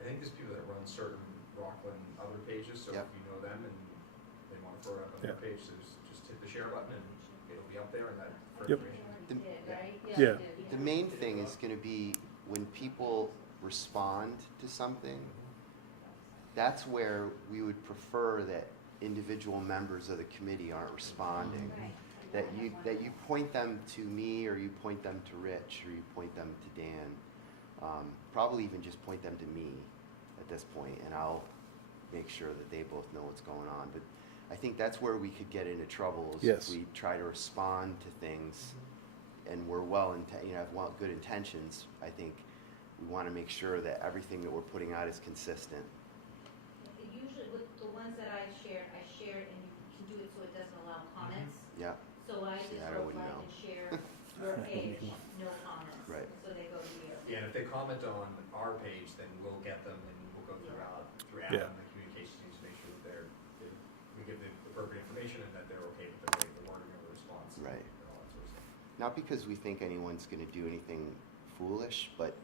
I think there's people that run certain Rockland other pages, so if Yep. you know them and they want to throw it up on their Yeah. page, so just hit the share button and it'll be up there and that for Yep. information. The- Yeah. it did, the main thing is gonna be when people respond to something, that's where we would prefer that individual members of the committee aren't responding. That you point them to me, or you point them to Rich, or you point them to Dan. Probably even just point them to me at this point, and I'll make sure that they both know what's going on. But I think that's where we could get into trouble is Yes. if we try to respond to things and we're have good intentions. I think we want to make sure that everything that we're putting out is consistent. Usually with the ones that I shared, and you can do it so it doesn't allow comments. Yeah, So I See, just I go wouldn't like know. and share your page, no comments. Right. So they go to you. Yeah, and if they comment on our page, then we'll get them and we'll go through Yeah. Adam, the communications team, to make sure that they're not because we think anyone's going to do anything foolish, but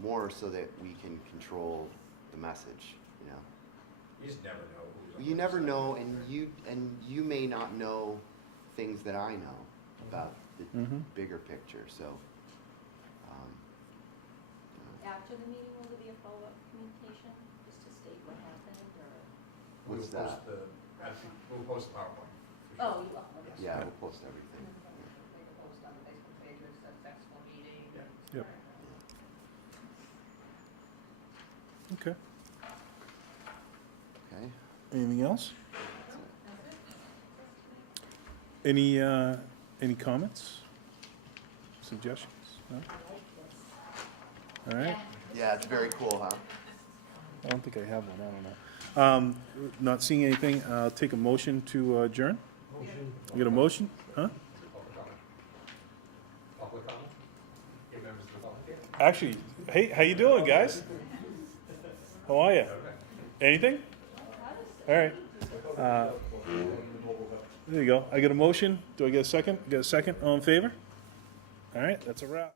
more so that we can control the message, you know. You just never know who's on You the never other know, side. and you may not know things that I know about the Mhm. bigger picture. So, After the meeting, will there be a follow-up communication, just to state what happened, or? what's We'll that? post we'll post the PowerPoint. for sure. Oh, you, okay. Yeah, we'll post everything. Make a post on the Facebook page, where it says successful meeting. Yeah. Yep. Okay. Okay. Anything else? Any comments? Suggestions? No? All right. Yeah, it's very cool, huh? I don't think I have one, I don't know. Not seeing anything, I'll take a motion to adjourn. You get a motion? Huh? Public comment. Public comment? Any members of the public here? Actually, hey, how you doing, guys? How are you? Okay. Anything? All right. There you go. I get a motion. Do I get a second? Get a second? All in favor? All right, that's a wrap.